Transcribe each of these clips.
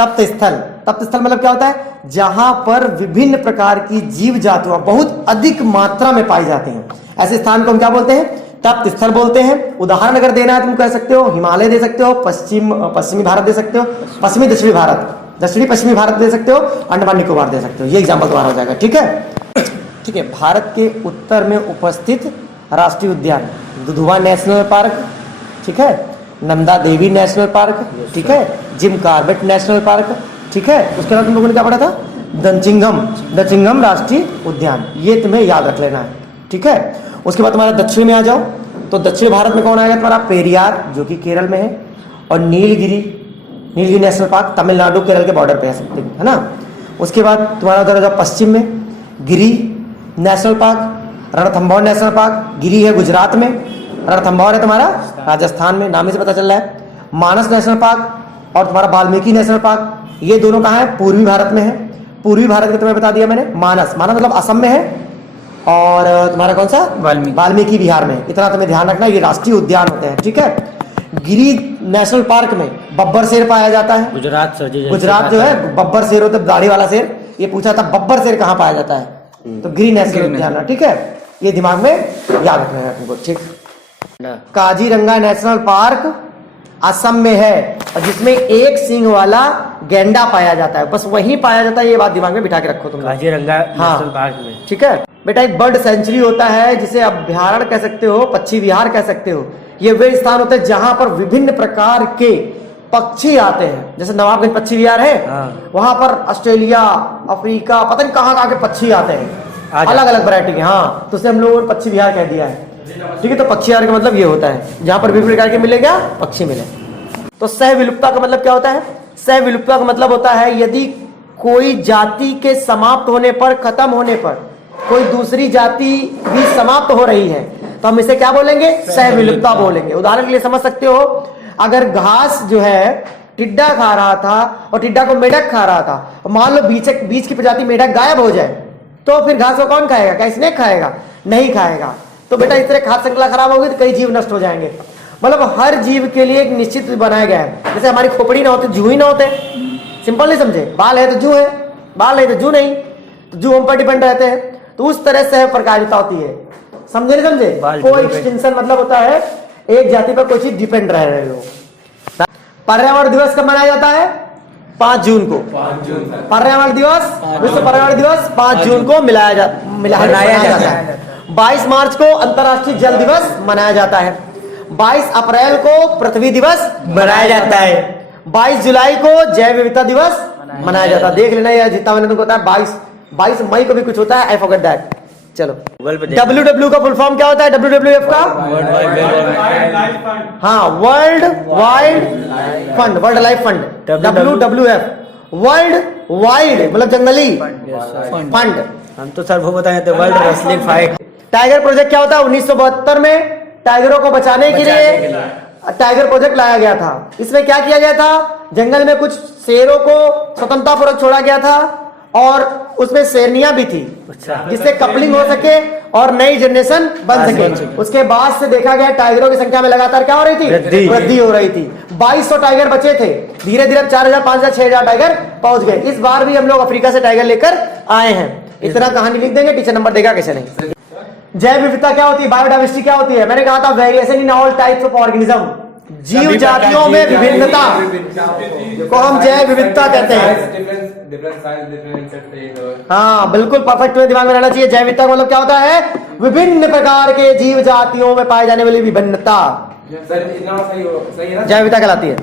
तप्त स्थल, तप्त स्थल मतलब क्या होता है? जहां पर विभिन्न प्रकार की जीव जातियां बहुत अधिक मात्रा में पाई जाती हैं, ऐसे स्थान को हम क्या बोलते हैं? तप्त स्थल बोलते हैं। उदाहरण अगर देना है तुम कह सकते हो हिमालय दे सकते हो, पश्चिमी भारत दे सकते हो, पश्चिमी दक्षिणी भारत, दक्षिणी पश्चिमी भारत दे सकते हो, अंडमान निकोबार दे सकते हो। ये एग्जाम्पल तुम्हारा हो जाएगा। ठीक है, ठीक है। भारत के उत्तर में उपस्थित राष्ट्रीय उद्यान दुधवा नेशनल पार्क, ठीक है, नंदा देवी नेशनल पार्क, ठीक है, जिम कॉर्बेट नेशनल पार्क, ठीक है। उसके बाद तुम लोगों ने क्या पढ़ा था? दचिंगम राष्ट्रीय उद्यान, ये तुम्हें याद रख लेना है। ठीक है। उसके बाद तुम्हारा दक्षिण में आ जाओ तो दक्षिण भारत में कौन आएगा तुम्हारा? पेरियार जो कि केरल में है, और नीलगिरी नेशनल पार्क तमिलनाडु केरल के बॉर्डर पे है सकते है ना। उसके बाद तुम्हारा उधर जाओ पश्चिम में Giri national park, Ranthambore national park, Giri है गुजरात में, रणथंभौर है तुम्हारा राजस्थान में, नाम ही से पता चल रहा है। मानस नेशनल पार्क और तुम्हारा वाल्मीकि नेशनल पार्क, ये दोनों कहाँ है? पूर्वी भारत में है। पूर्वी भारत के तुम्हें बता दिया मैंने। मानस मतलब असम में है, और तुम्हारा कौन सा? वाल्मीकि बिहार में। इतना तुम्हें ध्यान रखना, ये राष्ट्रीय उद्यान होते हैं। ठीक है। गिरी नेशनल पार्क में बब्बर शेर पाया जाता है। गुजरात जो है बब्बर शेर होता है, दाढ़ी वाला शेर। ये पूछा था बब्बर शेर कहाँ पाया जाता है, तो गिरी नेशनल उद्यान। ठीक है, ये दिमाग में याद रखना है तुमको। ठीक। काजीरंगा नेशनल पार्क असम में है, और जिसमें एक सींग वाला गैंडा पाया जाता है, बस वहीं पाया जाता है। ये बात दिमाग में बिठा के रखो तुम। काजीरंगा नेशनल पार्क में। ठीक है बेटा। एक बर्ड सेंचुरी होता है, जिसे अभ्यारण्य कह सकते हो, पक्षी विहार कह सकते हो। ये वे स्थान होते हैं जहां पर विभिन्न प्रकार के पक्षी आते हैं। जैसे नवाबगंज पक्षी विहार है, वहां पर ऑस्ट्रेलिया, अफ्रीका, पता नहीं कहाँ के पक्षी आते हैं, अलग अलग वैरायटी के। हाँ, तो उसे हम लोगों ने पक्षी विहार कह दिया है। ठीक है, तो पक्षी विहार का मतलब ये होता है जहां पर विभिन्न प्रकार के मिलेगा पक्षी मिले। तो सह विलुप्तता का मतलब क्या होता है? सह विलुप्तता का मतलब होता है यदि कोई जाति के समाप्त होने पर, खत्म होने पर कोई दूसरी जाति भी समाप्त हो रही है, तो हम इसे क्या बोलेंगे? सह विलुप्तता बोलेंगे। उदाहरण के लिए समझ सकते हो, अगर घास जो है टिड्डा खा रहा था और टिड्डा को मेढक खा रहा था, मान लो बीच की प्रजाति मेढक गायब हो जाए, तो फिर घास को कौन खाएगा? क्या स्नेक खाएगा? नहीं खाएगा। तो बेटा इस तरह खाद्य श्रृंखला खराब होगी तो कई जीव नष्ट हो जाएंगे। मतलब हर जीव के लिए एक निश्चित बनाया गया है। जैसे हमारी खोपड़ी ना होते जू ही ना होते, सिंपल नहीं समझे? बाल है तो जू है, बाल नहीं तो जू नहीं, तो जू हम पर डिपेंड रहते हैं। तो उस तरह से प्रकारिता होती है। समझे नहीं समझे? कोई एक्सटेंशन मतलब होता है एक जाति पर कोई चीज डिपेंड रह रहे हो। पर्यावरण दिवस कब मनाया जाता है? 5 जून को। पर्यावरण दिवस, विश्व पर्यावरण दिवस 5 जून को मनाया जाता है। 22 मार्च को अंतर्राष्ट्रीय जल दिवस मनाया जाता है। 22 अप्रैल को पृथ्वी दिवस मनाया जाता है। 22 जुलाई को जैव विविधता दिवस मनाया जाता है। देख लेना यार, जितना मैंने तुमको बताया 22 मई को भी कुछ होता है, आई फॉरगेट दैट। चलो, WW का फुल फॉर्म क्या होता है? WWF का हाँ, world wide fund, world life fund, WWF world wide मतलब जंगली फंड। हम तो सर वो बताए थे world wrestling fight. Tiger project क्या होता है? 1972 में टाइगरों को बचाने के लिए टाइगर प्रोजेक्ट लाया गया था। इसमें क्या किया गया था? जंगल में कुछ शेरों को स्वतंत्रतापूर्वक छोड़ा गया था, और उसमें शेरनियां भी थी, जिससे कपलिंग हो सके और नई जनरेशन बन सके। उसके बाद से देखा गया टाइगरों की संख्या में लगातार क्या हो रही थी? वृद्धि हो रही थी। 2200 टाइगर बचे थे, धीरे धीरे 4000, 5000, 6000 टाइगर पहुंच गए। इस बार भी हम लोग अफ्रीका से टाइगर लेकर आए हैं। इतना कहानी लिख देंगे, टीचर नंबर देगा कैसे नहीं। जैव विविधता क्या होती है? बायोडाइवर्सिटी क्या होती है? मैंने कहा था variation in all types of organism, जीव जातियों में विभिन्नता को हम जैव विविधता कहते हैं। हाँ बिल्कुल परफेक्ट में दिमाग में रहना चाहिए। जैव विविधता का मतलब क्या होता है? विभिन्न प्रकार के जीव जातियों में पाए जाने वाली विभिन्नता जैव विविधता कहलाती है।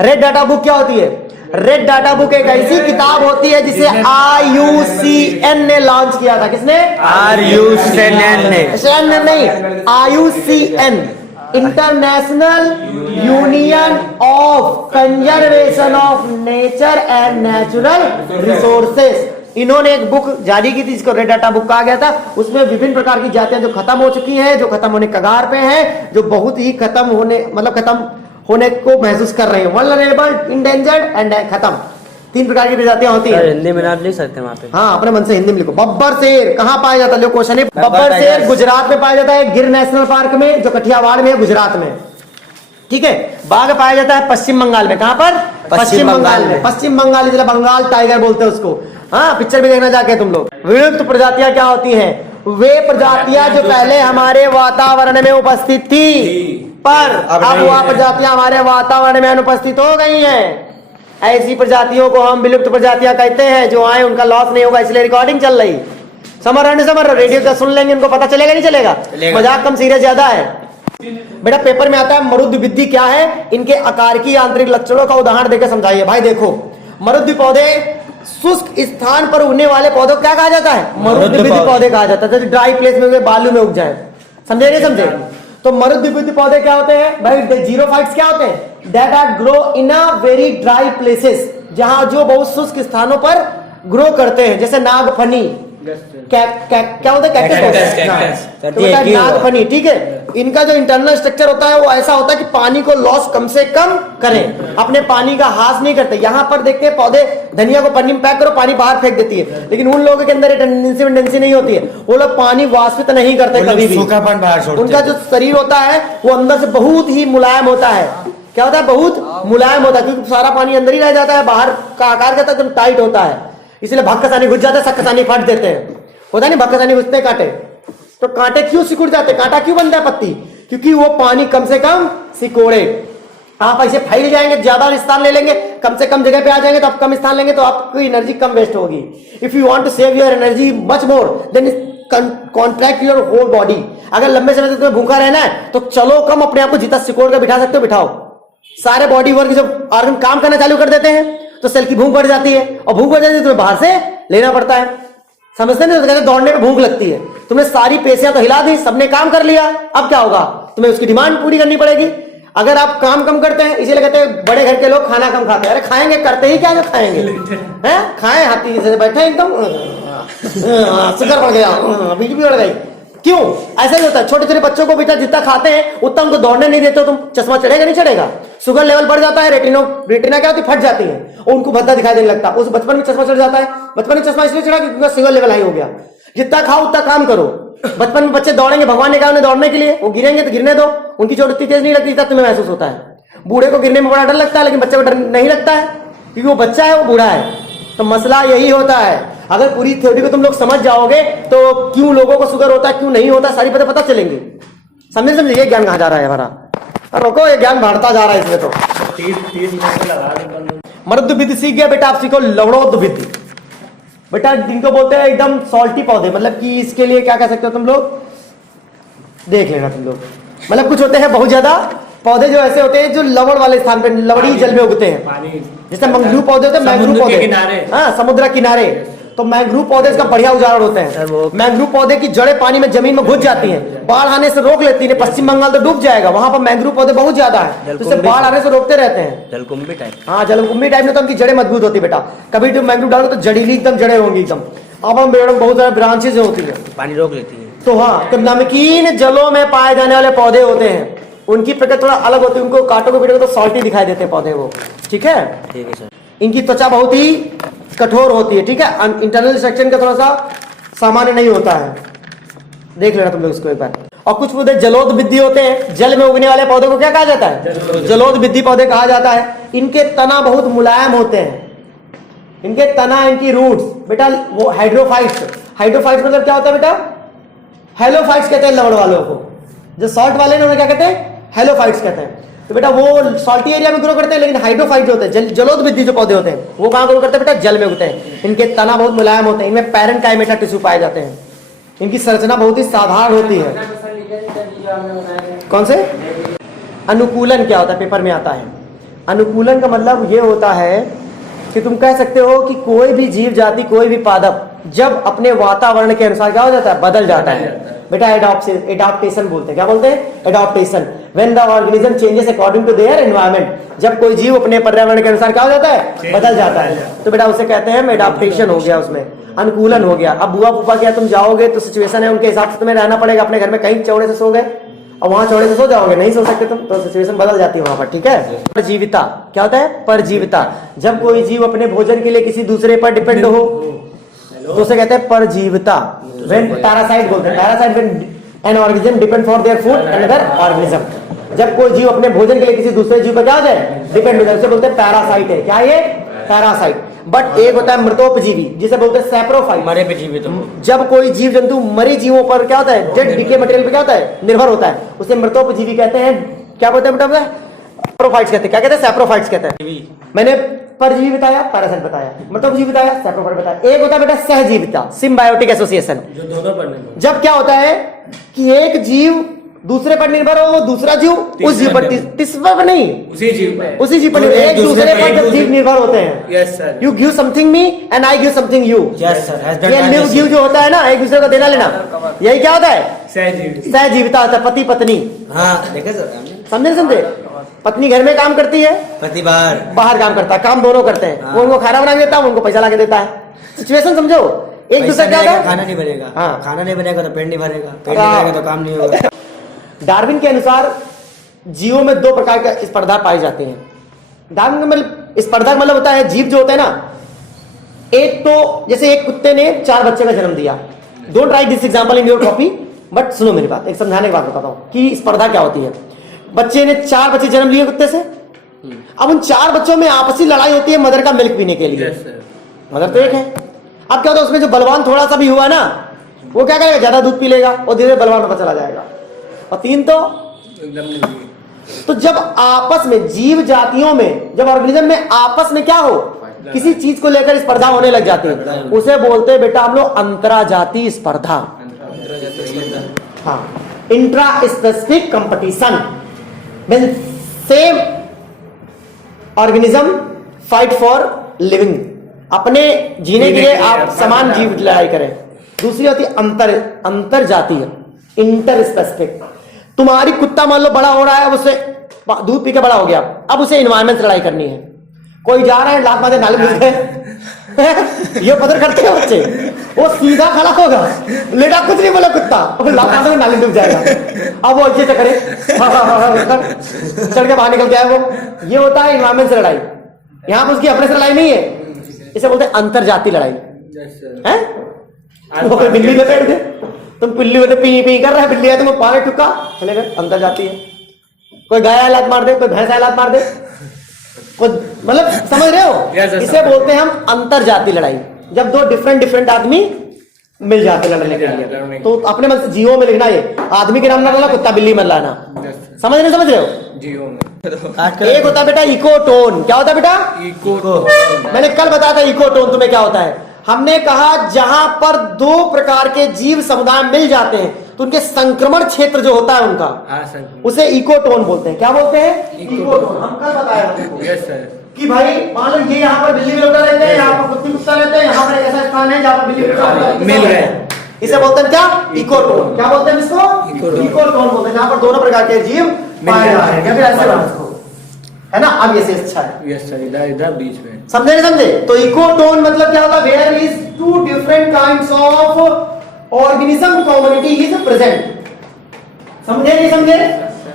रेड डाटा बुक क्या होती है? रेड डाटा बुक एक ऐसी किताब होती है जिसे IUCN ने लॉन्च किया था। किसने? IUCN नहीं, IUCN, international union of conservation of nature and natural resources. इन्होंने एक बुक जारी की थी जिसको रेड डाटा बुक कहा गया था। उसमें विभिन्न प्रकार की जातियां जो खत्म हो चुकी हैं, जो खत्म होने कगार पे हैं, जो बहुत ही खत्म होने को महसूस कर रहे हैं, वल्नरेबल, इंडेंजर्ड एंड खत्म, 3 प्रकार की प्रजातियां होती हैं। हिंदी में नाम लिख सकते हैं वहाँ पे? हाँ, अपने मन से हिंदी में लिखो। बब्बर शेर कहाँ पाया जाता है? क्वेश्चन है। बब्बर शेर गुजरात में पाया जाता है, गिर नेशनल पार्क में, जो कठियावाड़ में है, गुजरात में। ठीक है। बाघ पाया जाता है पश्चिम बंगाल में। कहां पर? पश्चिम बंगाल में, पश्चिम बंगाल जिला, बंगाल टाइगर बोलते हैं उसको। हाँ, पिक्चर भी देखना जाके तुम लोग। विलुप्त प्रजातियां क्या होती हैं? वे प्रजातियां जो पहले हमारे वातावरण में उपस्थित थी, पर अब वह प्रजातियां हमारे वातावरण में अनुपस्थित हो गई हैं। ऐसी प्रजातियों को हम विलुप्त प्रजातियां कहते हैं। जो आए उनका लॉस नहीं होगा, इसलिए रिकॉर्डिंग चल रही। समझ रहे, रेडियो का सुन लेंगे, उनको पता चलेगा नहीं चलेगा? मजाक कम सीरियस ज्यादा है। बेटा पेपर में आता है मरुद्विविद्धि क्या है, इनके आकार की आंतरिक लक्षणों का उदाहरण देकर समझाइए। भाई देखो, मरुद्वी पौधे शुष्क स्थान पर उगने वाले पौधों को क्या कहा जाता है? मरुद्विविद्धि पौधे कहा जाता है। ड्राई प्लेस में उगे, बालू में उग जाए, समझे नहीं समझे? तो मरुद्विविद्धि पौधे क्या होते हैं भाई? जीरोफाइट्स क्या होते हैं? That are grow in a very dry places, जहां जो बहुत शुष्क स्थानों पर ग्रो करते हैं, जैसे नागफनी। क्या होता है? कैक्टस, नागफनी। ठीक है, इनका जो इंटरनल स्ट्रक्चर होता है वो ऐसा होता है कि पानी को लॉस कम से कम करें, अपने पानी का हास नहीं करते। यहाँ पर देखते हैं पौधे, धनिया को पन्नी में पैक करो, पानी बाहर फेंक देती है, लेकिन उन लोगों के अंदर टेंडेंसी नहीं होती है। वो लोग पानी वाष्पित नहीं करते कभी भी, उनका जो शरीर होता है वो अंदर से बहुत ही मुलायम होता है। क्या होता है? बहुत मुलायम होता है, क्योंकि सारा पानी अंदर ही रह जाता है, बाहर का आकार का एकदम टाइट होता है। इसलिए भक्कसानी घुस जाते हैं, सक्कसानी फट देते हैं। होता नहीं, भक्कसानी घुसते हैं कांटे, तो कांटे क्यों सिकुड़ जाते हैं? कांटा क्यों बनता है पत्ती? क्योंकि वो पानी कम से कम सिकोड़े। आप ऐसे फैल जाएंगे, ज्यादा स्थान ले लेंगे, कम से कम जगह पे आ जाएंगे, तो आप कम स्थान लेंगे तो आपकी एनर्जी कम वेस्ट होगी। If you want to save your energy much more, then contract your whole body. अगर लंबे समय तक तुम्हें भूखा रहना है तो चलो कम, अपने आप को जितना सिकोड़ कर बिठा सकते हो बिठाओ। सारे बॉडी वर्क जब ऑर्गन काम करना चालू कर देते हैं तो सेल की भूख बढ़ जाती है, और भूख बढ़ जाती है तो तुम्हें बाहर से लेना पड़ता है। समझते नहीं? तो कहते दौड़ने में भूख लगती है, तुमने सारी पेशियां तो हिला दी, सबने काम कर लिया, अब क्या होगा? तुम्हें उसकी डिमांड पूरी करनी पड़ेगी। अगर आप काम कम करते हैं, इसीलिए कहते हैं बड़े घर के लोग खाना कम खाते हैं। अरे खाएंगे, करते ही क्या जो खाएंगे हैं? खाएं, हाथी जैसे बैठे एकदम, शुगर बढ़ गया, बीपी बढ़ गई। क्यों? ऐसा ही होता है। छोटे छोटे बच्चों को बेटा जितना खाते हैं उतना उनको दौड़ने नहीं देते हो तुम, चश्मा चढ़ेगा नहीं चढ़ेगा? शुगर लेवल बढ़ जाता है, रेटिना क्या होती है? फट जाती है, और उनको भद्दा दिखाई देने लगता है। उस बचपन में चश्मा चढ़ जाता है। बचपन में चश्मा इसलिए चढ़ा क्योंकि शुगर लेवल हाई हो गया। जितना खाओ उतना काम करो। बचपन में बच्चे दौड़ेंगे, भगवान ने कहा उन्हें दौड़ने के लिए, वो गिरेंगे तो गिरने दो, उनकी चोट उतनी तेज नहीं लगती जितना तुम्हें महसूस होता है। बूढ़े को गिरने में बड़ा डर लगता है, लेकिन बच्चे को डर नहीं लगता है, क्योंकि वो बच्चा है, वो बूढ़ा है। तो मसला यही होता है। अगर पूरी थ्योरी को तुम लोग समझ जाओगे तो क्यों लोगों को शुगर होता है, क्यों नहीं होता, सारी बातें पता चलेंगी। समझे? ये ज्ञान कहाँ जा रहा है हमारा? रुको, ये ज्ञान बढ़ता जा रहा है इसमें। तो मरुद्विविद्धि सीख गया बेटा, आप सीखो लवणोद्विविद्धि। बेटा जिनको बोलते हैं एकदम सॉल्टी पौधे, मतलब कि इसके लिए क्या कह सकते हो तुम लोग? देख लेना तुम लोग। मतलब कुछ होते हैं बहुत ज्यादा पौधे जो ऐसे होते हैं जो लवण वाले स्थान पे, लवणी जल में उगते हैं, जैसे मैंग्रोव पौधे होते हैं, मैंग्रोव पौधे, हाँ, समुद्र किनारे। तो मैंग्रोव पौधे इसका बढ़िया उदाहरण होते हैं। मैंग्रोव पौधे की जड़ें पानी में, जमीन में घुस जाती हैं, बाढ़ आने से रोक लेती है। पश्चिम बंगाल तो डूब जाएगा, वहां पर मैंग्रोव पौधे बहुत ज्यादा है, तो बाढ़ आने से रोकते रहते हैं। जलकुंभी टाइप, हाँ, जलकुंभी टाइप में तो उनकी जड़ें मजबूत होती है बेटा। कभी जो मैंग्रोव डालो तो जड़ीली एकदम जड़ें होंगी एकदम, अब बहुत सारे ब्रांचेज होती है, पानी रोक लेती है। तो हाँ, तो नमकीन जलों में पाए जाने वाले पौधे होते हैं, उनकी प्रकृति थोड़ा अलग होती है। उनको काटो को पीटो तो सॉल्टी दिखाई देते हैं पौधे वो। ठीक है सर। इनकी त्वचा बहुत ही कठोर होती है। ठीक है, इंटरनल स्ट्रक्चर का थोड़ा सा सामान्य नहीं होता है। देख लेना तुम लोग इसको एक बार। और कुछ पौधे जलोदविद्धि होते हैं, जल में उगने वाले पौधे को क्या कहा जाता है? जलोदविद्धि पौधे कहा जाता है। इनके तना बहुत मुलायम होते हैं, इनके तना, इनकी रूट्स बेटा वो हाइड्रोफाइट्स। हाइड्रोफाइट्स मतलब क्या होता है बेटा? हेलोफाइट्स कहते हैं लवण वालों को। जो सॉल्ट वाले हैं उन्हें क्या कहते हैं? हेलोफाइट्स कहते हैं। तो बेटा वो सॉल्टी एरिया में ग्रो करते हैं, लेकिन हाइड्रोफाइट जो होते हैं, जलोदविद्धि जो पौधे होते हैं, वो कहां ग्रो करते हैं बेटा? जल में उगते हैं। इनके तना बहुत मुलायम होते हैं, इनमें पैरेन्काइमेटा टिश्यू पाए जाते हैं। इनकी संरचना बहुत ही साधारण होती है। कौन से? अनुकूलन क्या होता है? पेपर में आता है। अनुकूलन का मतलब ये होता है कि तुम कह सकते हो कि कोई भी जीव जाति, कोई भी पादप जब अपने वातावरण के अनुसार क्या हो जाता है? बदल जाता है बेटा। एडाप्टेशन बोलते हैं। क्या बोलते हैं? Adaptation. When the organism changes according to their environment. जब कोई जीव अपने पर्यावरण के अनुसार क्या हो जाता है? बदल जाता है, तो बेटा उसे कहते हैं एडाप्टेशन हो गया, उसमें अनुकूलन हो गया। अब बुआ फूफा क्या तुम जाओगे तो सिचुएशन है, उनके हिसाब से तुम्हें रहना पड़ेगा। अपने घर में कहीं चौड़े से सो गए और वहां चौड़े से सो जाओगे, नहीं सो सकते तुम, तो सिचुएशन बदल जाती है वहां पर। ठीक है। परजीविता क्या होता है? परजीविता। जब कोई जीव अपने भोजन के लिए किसी दूसरे पर डिपेंड हो तो उसे कहते हैं परजीविता। व्हेन पैरासाइट बोलते हैं। Parasite when an organism depend for their food another organism. जब कोई जीव अपने भोजन के लिए किसी दूसरे जीव पर क्या हो जाए, डिपेंड हो जाए, उसे बोलते हैं पैरासाइट है। क्या ये पैरासाइट। बट एक होता है मृतोपजीवी जिसे बोलते हैं सैप्रोफाइट। मरे पे जीवित हो। जब कोई जीव जंतु मरे जीवों पर क्या होता है, डेड डीके मटेरियल पे क्या होता है, निर्भर होता है, उसे मृतोपजीवी कहते हैं। क्या बोलते हैं बेटा, सैप्रोफाइट्स कहते हैं। क्या कहते हैं, सैप्रोफाइट्स कहते हैं। मैंने परजीवी बताया, पैरासाइट बताया, मृतोपजीवी बताया, सैप्रोफाइट बताया। एक होता है बेटा सहजीविता, सिम्बायोटिक एसोसिएशन। जो दोनों पर निर्भर। जब क्या होता है कि एक जीव दूसरे पर निर्भर हो, वो दूसरा जीव उस जीव पर, तीसरे पर नहीं, उसी जीव पर, उसी जीव पर निर्भर। एक दूसरे पर जब जीव निर्भर होते हैं, yes sir, you give something me and I give something you, yes sir, ये लिव गिव जो होता है ना, एक दूसरे को देना लेना, यही क्या होता है, सहजीविता होता है। पति पत्नी, हाँ देखे सर, समझे समझे। पत्नी घर में काम करती है, पति बाहर काम करता है, काम दोनों करते हैं। वो उनको खाना बना के देता है, वो उनको पैसा ला के देता है। सिचुएशन समझो, एक दूसरे क्या होता है, खाना नहीं बनेगा, हाँ, खाना नहीं बनेगा तो पेट नहीं भरेगा, पेट नहीं भरेगा तो काम नहीं होगा। डार्विन के अनुसार जीवों में दो प्रकार की स्पर्धा पाई जाती है। डार्विन का मतलब, स्पर्धा का मतलब होता है जीव जो होता है ना, एक तो जैसे एक कुत्ते ने 4 बच्चे का जन्म दिया। Don't write this example in your copy, but सुनो मेरी बात, एक समझाने की बात बताता हूं कि स्पर्धा क्या होती है। बच्चे ने 4 बच्चे जन्म लिए कुत्ते से, अब उन 4 बच्चों में आपसी लड़ाई होती है मदर का मिल्क पीने के लिए। मदर तो एक है। अब क्या होता है, उसमें जो बलवान थोड़ा सा भी हुआ ना, वो क्या करेगा, ज्यादा दूध पी लेगा और धीरे बलवान होता चला जाएगा। और 3 तो जब आपस में जीव जातियों में, जब ऑर्गेनिज्म में आपस में क्या हो, किसी चीज को लेकर स्पर्धा होने लग जाती है, उसे बोलते हैं बेटा हम लोग अंतराजातीय स्पर्धा। हाँ, intra specific competition. Mean same organism fight for living, अपने जीने के लिए आप समान जीव लड़ाई करें। दूसरी होती है अंतर जातीय, इंटर स्पेसिफिक। तुम्हारी कुत्ता मान लो बड़ा हो रहा है, अब उसे दूध पी के बड़ा हो गया, अब उसे एनवायरमेंट से लड़ाई करनी है। कोई जा रहा है, लात मारे नाले घुस गए ये पत्थर करते हैं बच्चे, वो सीधा खड़ा होगा, लेटा कुछ नहीं बोला कुत्ता, लात मारे नाले डूब जाएगा। अब वो अच्छे से करे, चढ़ के बाहर निकल गया है वो। ये होता है एनवायरमेंट से लड़ाई। यहाँ पर उसकी अपने से लड़ाई नहीं है, इसे बोलते हैं अंतरजातीय लड़ाई है। बिल्ली ने बैठ गए, तुम पिल्ली होते पी पी कर रहा है, बिल्ली है तुम पानी टुका चले गए, अंतर जाती है। कोई गाय हालात मार दे, कोई भैंस हालात मार दे, कोई, मतलब समझ रहे हो। इसे बोलते हैं हम अंतर जातीय लड़ाई, जब 2 डिफरेंट आदमी मिल जाते हैं लड़ने के लिए। तो अपने मन से जीवों में लिखना, ये आदमी के नाम ना डालना, कुत्ता बिल्ली मत लाना। समझ रहे हो जीवों में। एक होता है बेटा इकोटोन। क्या होता है बेटा, इकोटोन। मैंने कल बताया था इकोटोन तुम्हें क्या होता है। हमने कहा जहां पर 2 प्रकार के जीव समुदाय मिल जाते हैं तो उनके संक्रमण क्षेत्र जो होता है उनका, उसे इकोटोन बोलते हैं। क्या बोलते हैं, इकोटोन। हम कल बताया कि भाई मान लो ये यहाँ पर बिल्ली बिल्ला रहते हैं, यहाँ पर कुत्ता रहते हैं, यहाँ पर एक ऐसा स्थान है जहाँ पर बिल्ली बिल्ला मिल रहे हैं, इसे बोलते हैं क्या, इकोटोन। क्या बोलते हैं इसको, इकोटोन बोलते हैं, जहां पर दोनों प्रकार के जीव पाए जा रहे हैं। फिर ऐसे इसको है ना। अब ये से अच्छा है, यस सर, इधर बीच में समझे नहीं समझे। तो इकोटोन मतलब क्या होता है, where is 2 different kinds of organism community is present. समझे नहीं समझे,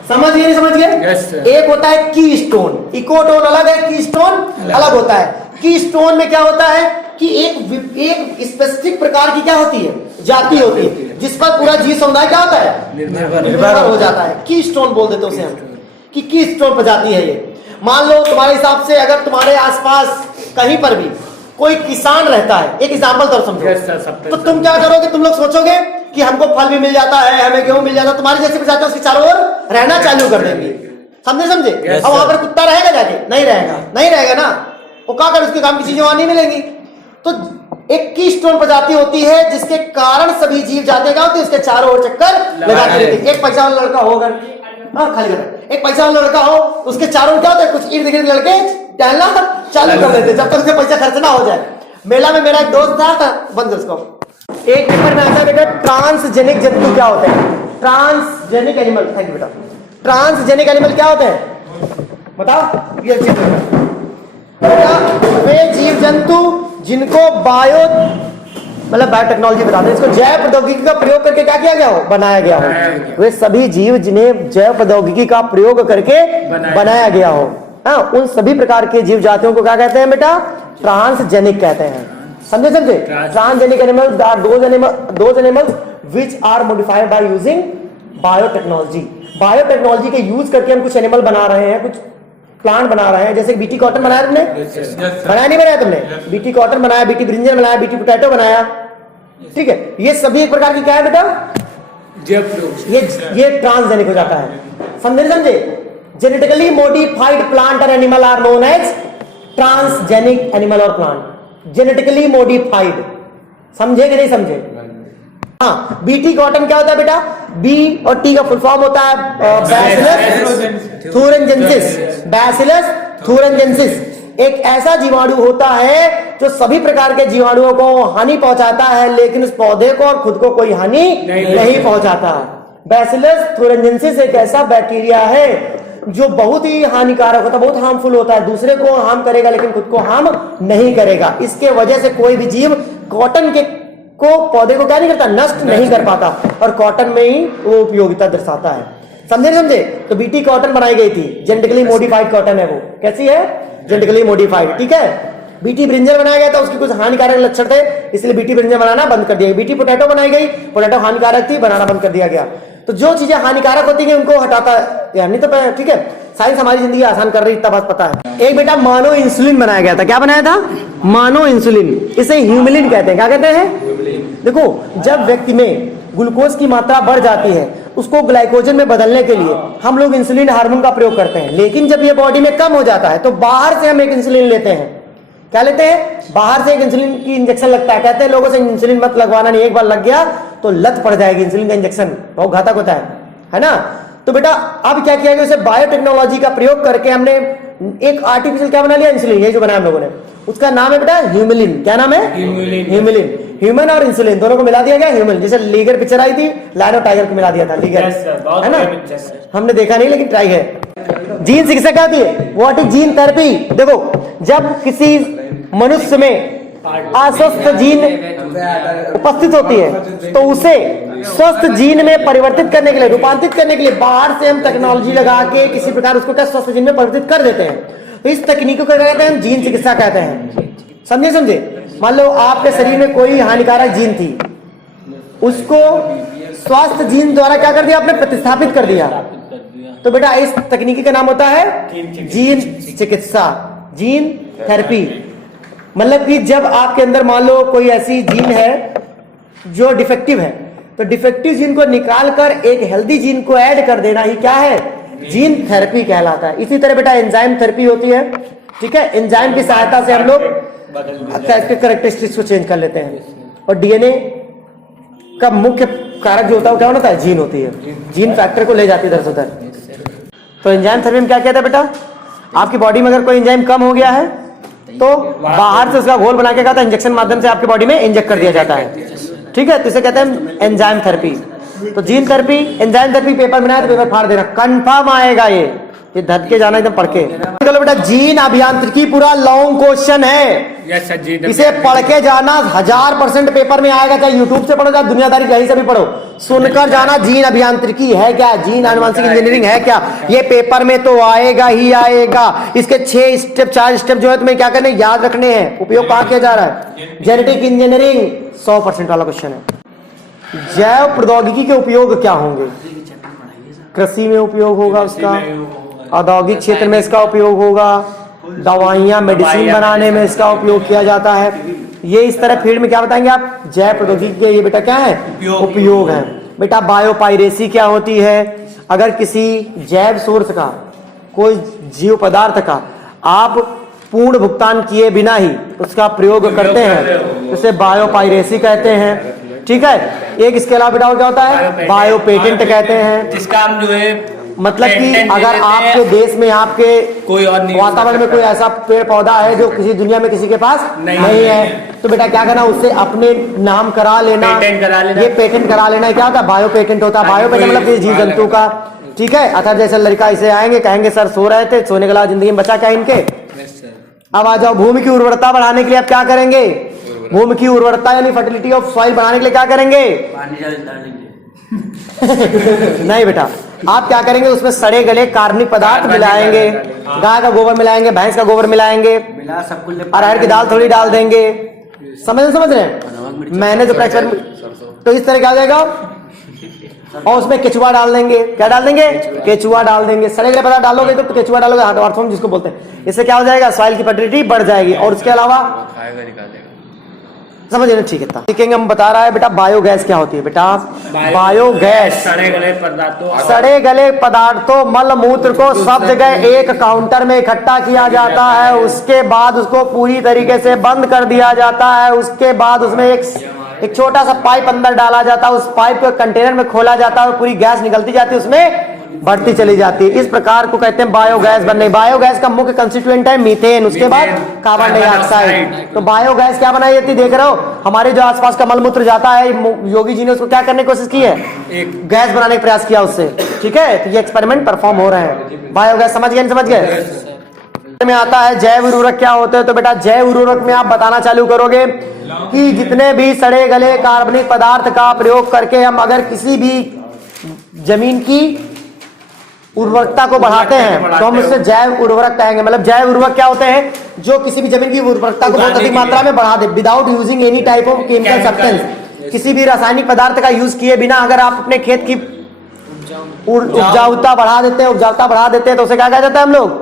समझ गए नहीं समझ गए। yes, एक होता है की स्टोन, इकोटोन अलग है, की स्टोन अलग होता है। की स्टोन में क्या होता है कि एक स्पेसिफिक प्रकार की क्या होती है, जाति होती है, जिस पर पूरा जीव समुदाय क्या होता है, निर्भर हो जाता है। की स्टोन बोल देते उसे हम, कि की स्टोन प्रजाति है ये। मान लो तुम्हारे हिसाब से अगर तुम्हारे आसपास कहीं पर भी कोई किसान रहता है, एक एग्जाम्पल तो समझो, तो तुम क्या करोगे, तुम लोग सोचोगे कि हमको फल भी मिल जाता है, हमें गेहूं मिल जाता है, तुम्हारी जैसे प्रजातियां उसके चारों ओर रहना चालू कर देंगे। समझे। अब वहां पर कुत्ता रहेगा जाके, नहीं रहेगा ना, वो क्या कर, उसके काम की चीजें वहां नहीं मिलेंगी। तो एक की स्टोन प्रजाति होती है जिसके कारण सभी जीव जाते क्या होते हैं, उसके चारों ओर चक्कर लगाते रहते। एक पैसा वाला लड़का होगा, खाली कर, एक पैसा वाला लड़का हो, उसके चारों क्या होता है, कुछ इर्द गिर्द लड़के टहलना चालू कर देते जब तक उसके पैसा खर्च ना हो जाए। मेला में मेरा एक दोस्त था, बंद उसको। एक पेपर में आता है बेटा ट्रांसजेनिक जंतु क्या होते हैं, ट्रांसजेनिक एनिमल। थैंक यू बेटा। ट्रांसजेनिक एनिमल क्या होते हैं बताओ। ये वे जीव जंतु जिनको बायोटेक्नोलॉजी बताते हैं, इसको जैव प्रौद्योगिकी का प्रयोग करके क्या किया गया हो, बनाया गया हो। वे सभी जीव जिन्हें जैव प्रौद्योगिकी का प्रयोग करके बनाया गया हो, हाँ, उन सभी प्रकार के जीव जातियों को क्या कहते हैं बेटा, ट्रांसजेनिक कहते हैं। समझे। Transgenic animals are those animals which are modified by using biotechnology. Biotechnology के यूज करके हम कुछ एनिमल बना रहे हैं, कुछ प्लांट बना रहे हैं। जैसे बीटी कॉटन बनाया तुमने, बनाया नहीं बनाया तुमने? बीटी कॉटन बनाया, बीटी ब्रिंजल बनाया, बीटी पोटैटो बनाया, ठीक है। ये सभी एक प्रकार की क्या है बेटा? ये ट्रांसजेनिक हो जाता है। समझे? जेनेटिकली मॉडिफाइड प्लांट और animal are known as transgenic animal और प्लांट। जेनेटिकली मॉडिफाइड, समझे कि नहीं समझे? हाँ, बीटी कॉटन क्या होता है बेटा? बी और टी का फुल फॉर्म होता है बैसिलस थूरेंजेंसिस। बैसिलस थूरेंजेंसिस एक ऐसा जीवाणु होता है जो सभी प्रकार के जीवाणुओं को हानि पहुंचाता है, लेकिन उस पौधे को और खुद को कोई हानि नहीं पहुंचाता। बैसिलस थूरेंजेंसिस एक ऐसा बैक्टीरिया है जो बहुत ही हानिकारक होता है, बहुत हार्मफुल होता है, दूसरे को हार्म करेगा लेकिन खुद को हार्म नहीं करेगा। इसके वजह से कोई भी जीव कॉटन के को पौधे को क्या नहीं करता? नष्ट नहीं कर पाता, और कॉटन में ही वो उपयोगिता दर्शाता है। समझे? तो बीटी कॉटन बनाई गई थी, जेनेटिकली मॉडिफाइड कॉटन है। वो कैसी है? जेनेटिकली मॉडिफाइड, ठीक है। बीटी ब्रिंजल बनाया गया था, उसके कुछ हानिकारक लक्षण थे, इसलिए बीटी ब्रिंजल बनाना बंद कर दिया गया। बीटी पोटैटो बनाई गई, पोटैटो हानिकारक थी, बनाना बंद कर दिया गया। तो जो चीजें हानिकारक होती है उनको हटाता है, नहीं तो ठीक है। साइंस हमारी जिंदगी आसान कर रही है, इतना बात पता है। एक बेटा मानो इंसुलिन बनाया गया था। क्या बनाया था? मानो इंसुलिन। इसे ह्यूमिलिन कहते हैं। क्या कहते हैं? देखो, जब व्यक्ति में ग्लूकोज की मात्रा बढ़ जाती है, उसको ग्लाइकोजन में बदलने के लिए हम लोग इंसुलिन हार्मोन का प्रयोग करते हैं। लेकिन जब ये बॉडी में कम हो जाता है तो बाहर से हम एक इंसुलिन लेते हैं। क्या लेते हैं? बाहर से एक इंसुलिन की इंजेक्शन लगता है। कहते हैं लोगों से इंसुलिन मत लगवाना, नहीं, एक बार लग गया तो लत पड़ जाएगी। इंसुलिन का इंजेक्शन बहुत घातक होता है ना। तो बेटा अब क्या किया गया, उसे बायोटेक्नोलॉजी का प्रयोग करके हमने एक आर्टिफिशियल क्या बना लिया? इंसुलिन। ये जो बनाया हम लोगों ने, उसका नाम है बेटा ह्यूमिलिन। क्या नाम है? ह्यूमिलिन। ह्यूमन और इंसुलिन दोनों को मिला दिया गया ह्यूमिलिन। जैसे लीगर पिक्चर आई थी, लायन और टाइगर को मिला दिया था। लीगर है ना, हमने देखा नहीं लेकिन ट्राई है। जीन चिकित्सा क्या होती है? What is gene therapy? देखो, जब किसी मनुष्य में अस्वस्थ जीन उपस्थित होती है तो उसे स्वस्थ जीन में परिवर्तित करने के लिए, रूपांतरित करने के लिए बाहर से हम टेक्नोलॉजी लगा के किसी प्रकार उसको क्या स्वस्थ जीन में परिवर्तित कर देते हैं। तो इस तकनीक को क्या कहते हैं? हम जीन चिकित्सा कहते हैं। समझे? मान लो आपके शरीर में कोई हानिकारक जीन थी, उसको स्वास्थ्य जीन द्वारा क्या कर दिया? आपने प्रतिस्थापित कर दिया। तो बेटा इस तकनीकी का नाम होता है जीन चिकित्सा, जीन थेरेपी। मतलब कि जब आपके अंदर मान लो कोई ऐसी जीन है जो डिफेक्टिव है, तो डिफेक्टिव जीन को निकालकर एक हेल्दी जीन को ऐड कर देना ही क्या है? जीन थेरेपी कहलाता है। इसी तरह बेटा एंजाइम थेरेपी होती है, ठीक है। एंजाइम की सहायता से हम लोग कैरेक्टरिस्टिक्स को चेंज कर लेते हैं। और डीएनए का मुख्य कारक जो होता है वो क्या होता है? जीन होती है। जीन फैक्टर को ले जाती है इधर से उधर। तो एंजाइम थेरेपी में क्या कहता है बेटा? आपकी बॉडी में अगर कोई एंजाइम कम हो गया है तो बाहर से उसका घोल बना के कहता है इंजेक्शन माध्यम से आपकी बॉडी में इंजेक्ट कर दिया जाता है, ठीक है। तो इसे कहते हैं एंजाइम थेरेपी। तो gene therapy, enzyme therapy paper बनाया तो पेपर फाड़ देना, कंफर्म आएगा। ये धद के जाना एकदम पढ़ के। चलो बेटा, जीन अभियांत्रिकी पूरा लॉन्ग क्वेश्चन है, इसे पढ़ के जाना 1000% पेपर में आएगा। चाहे यूट्यूब से पढ़ो, चाहे दुनियादारी कहीं से भी पढ़ो, सुनकर जाना जीन अभियांत्रिकी है क्या, जीन आनुवंशिक इंजीनियरिंग है क्या, ये पेपर में तो आएगा ही आएगा। इसके 6 स्टेप 4 स्टेप जो है तुम्हें क्या करने, याद रखने हैं। उपयोग कहाँ किया जा रहा है? जेनेटिक इंजीनियरिंग 100% वाला क्वेश्चन है। जैव प्रौद्योगिकी के उपयोग क्या होंगे? कृषि में उपयोग होगा उसका, औद्योगिक क्षेत्र में इसका उपयोग होगा, दवाइयां मेडिसिन बनाने में इसका उपयोग किया जाता है। ये इस तरह फील्ड में क्या बताएंगे आप? जैव प्रौद्योगिकी के ये बेटा क्या है? उपयोग है। बेटा बायोपायरेसी क्या होती है? अगर किसी जैव सोर्स का, कोई जीव पदार्थ का आप पूर्ण भुगतान किए बिना ही उसका प्रयोग करते हैं, उसे बायोपायरेसी कहते हैं, ठीक है। एक इसके अलावा बेटा क्या होता है? बायो पेटेंट कहते हैं, जिसका हम जो है मतलब कि अगर आपके देश में, आपके कोई और नहीं, वातावरण में कोई ऐसा पेड़ पौधा है जो किसी दुनिया में किसी के पास नहीं है, तो बेटा क्या करना, उससे अपने नाम करा लेना, पेटेंट करा लेना। ये पेटेंट करा लेना क्या होता है? बायो पेटेंट होता है। बायो पेटेंट मतलब किसी जीव जंतु का, ठीक है। अर्थात जैसे लड़का इसे आएंगे, कहेंगे सर सो रहे थे, सोने के बाद जिंदगी में बचा क्या इनके? अब आ जाओ, भूमि की उर्वरता बढ़ाने के लिए आप क्या करेंगे? भूमि की उर्वरता यानी फर्टिलिटी ऑफ सॉइल बढ़ाने के लिए क्या करेंगे? नहीं बेटा, आप क्या करेंगे? उसमें सड़े गले कार्बनिक पदार्थ मिलाएंगे, गाय का गोबर मिलाएंगे, भैंस का गोबर मिलाएंगे, अरहर की दाल थोड़ी डाल देंगे। समझ रहे हैं? मैंने जो प्रैक्टिस, तो इस तरह क्या हो जाएगा? और उसमें केचुआ डाल देंगे। क्या डाल देंगे? केचुआ डाल देंगे। सड़े गले पदार्थ डालोगे तो केचुआ डालोगे, हार्टवर्म जिसको बोलते हैं। इससे क्या हो जाएगा? सॉइल की फर्टिलिटी बढ़ जाएगी। और उसके अलावा समझ रहे? ठीक है, सीखेंगे। हम बता रहा है बेटा बायोगैस क्या होती है बेटा। बायोगैस सड़े गले पदार्थों मल मूत्र को सब जगह एक काउंटर में इकट्ठा किया जाता है। उसके बाद उसको पूरी तरीके से बंद कर दिया जाता है। उसके बाद उसमें एक छोटा सा पाइप अंदर डाला जाता है। उस पाइप को कंटेनर में खोला जाता है और पूरी गैस निकलती जाती है, उसमें बढ़ती चली जाती है। इस प्रकार को कहते हैं बायोगैस बनने। बायोगैस का मुख्य कंस्टिट्यूएंट है मीथेन, उसके बाद कार्बन डाइऑक्साइड। तो बायोगैस क्या बनाई जाती है? देख रहे हो, हमारे जो आसपास का मलमूत्र जाता है, योगी जी ने उसको क्या करने की कोशिश की है? एक गैस बनाने का प्रयास किया उससे। ठीक है, तो ये एक्सपेरिमेंट परफॉर्म हो रहे हैं। बायोगैस समझ गए? समझ गए? में आता है जैव उर्वरक क्या होते हैं। तो बेटा जैव उर्वरक में आप बताना चालू करोगे कि जितने भी सड़े गले कार्बनिक पदार्थ का प्रयोग करके हम अगर किसी भी जमीन की उर्वरकता को बढ़ाते हैं तो हम उससे जैव उर्वरक कहेंगे। मतलब जैव उर्वरक क्या होते हैं? जो किसी भी जमीन की उर्वरकता को बहुत अधिक मात्रा में बढ़ा दे, without using any type of chemical substance. किसी भी रासायनिक पदार्थ का यूज किए बिना अगर आप अपने खेत की उपजाऊता बढ़ा देते हैं तो उसे क्या कहा जाता है? हम लोग